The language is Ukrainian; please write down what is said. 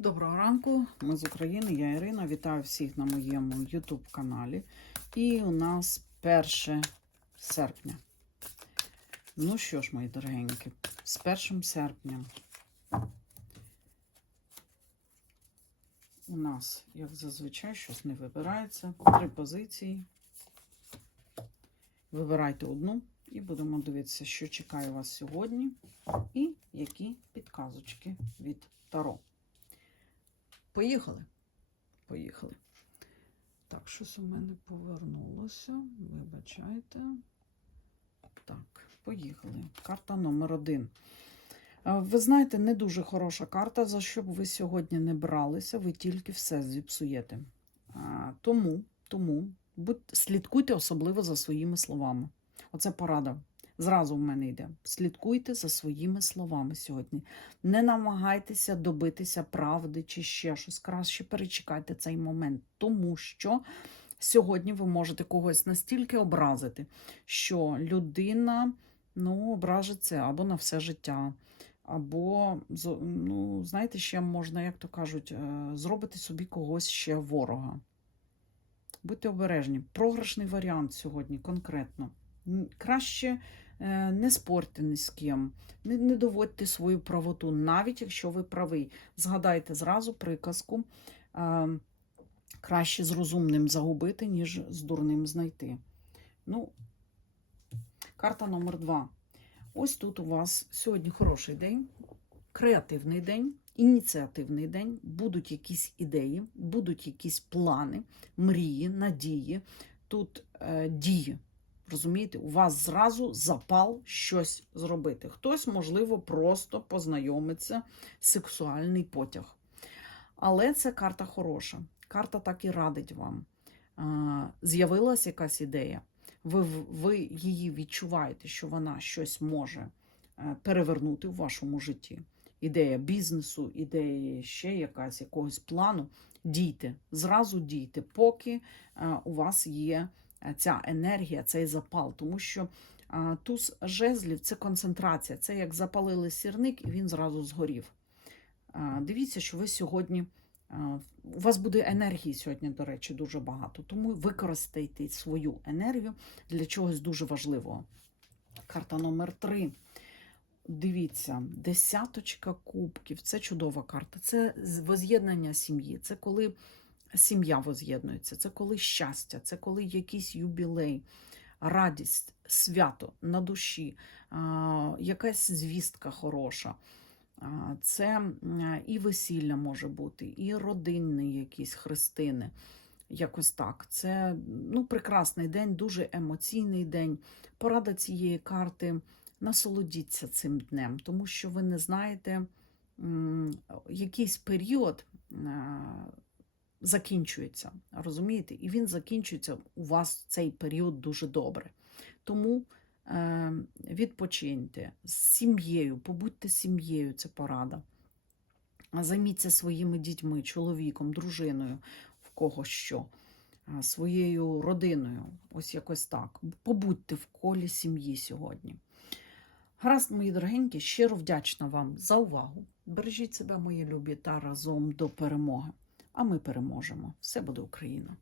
Доброго ранку, ми з України, я Ірина. Вітаю всіх на моєму YouTube каналі. І у нас 1 серпня. Ну що ж, мої дорогенькі, з 1 серпня у нас, як зазвичай, щось не вибирається. Три позиції. Вибирайте одну і будемо дивитися, що чекає вас сьогодні, і які підказочки від Таро. Поїхали. Поїхали. Так, щось у мене повернулося. Вибачайте. Так, поїхали. Карта номер один. Ви знаєте, не дуже хороша карта, за що б ви сьогодні не бралися, ви тільки все зіпсуєте. Тому, тому будь, слідкуйте особливо за своїми словами. Оце порада. Зразу в мене йде. Слідкуйте за своїми словами сьогодні. Не намагайтеся добитися правди чи ще щось. Краще перечекайте цей момент, тому що сьогодні ви можете когось настільки образити, що людина ну, ображиться або на все життя, або, ну, знаєте, ще можна, як то кажуть, е, зробити собі когось ще ворога. Будьте обережні. Програшний варіант сьогодні конкретно. Краще не спорте ні з ким, не, не доводьте свою правоту, навіть якщо ви правий. Згадайте зразу приказку. е, Краще з розумним загубити, ніж з дурним знайти. Ну, карта номер два. Ось тут у вас сьогодні хороший день, креативний день, ініціативний день, будуть якісь ідеї, будуть якісь плани, мрії, надії. Тут е, дії. Розумієте, у вас зразу запал щось зробити. Хтось, можливо, просто познайомиться сексуальний потяг. Але це карта хороша. Карта так і радить вам. А, З'явилась якась ідея, ви, ви її відчуваєте, що вона щось може е, перевернути в вашому житті. Ідея бізнесу, ідея ще якась, якогось плану. Дійте, зразу дійте, поки е, у вас є ця енергія, цей запал. Тому що туз жезлів це концентрація, це як запалили сірник, і він зразу згорів. Дивіться, що ви сьогодні. У вас буде енергії сьогодні, до речі, дуже багато. Тому використайте свою енергію для чогось дуже важливого. Карта номер три. Дивіться, десяточка кубків. Це чудова карта. Це воз'єднання сім'ї. Це коли сім'я воз'єднується, це коли щастя, це коли якийсь юбілей, радість, свято на душі, якась звістка хороша. Це і весілля може бути, і родинні якісь хрестини. Якось так. Це ну, прекрасний день, дуже емоційний день. Порада цієї карти насолодіться цим днем, тому що ви не знаєте, якийсь період закінчується. Розумієте? І він закінчується у вас цей період дуже добре. Тому е, відпочиньте з сім'єю, побудьте сім'єю, це порада. Займіться своїми дітьми, чоловіком, дружиною, в кого що, своєю родиною. Ось якось так. Побудьте в колі сім'ї сьогодні. Гаразд, мої дорогенькі, щиро вдячна вам за увагу. Бережіть себе, мої любі, та разом до перемоги. А ми переможемо. Все буде Україна!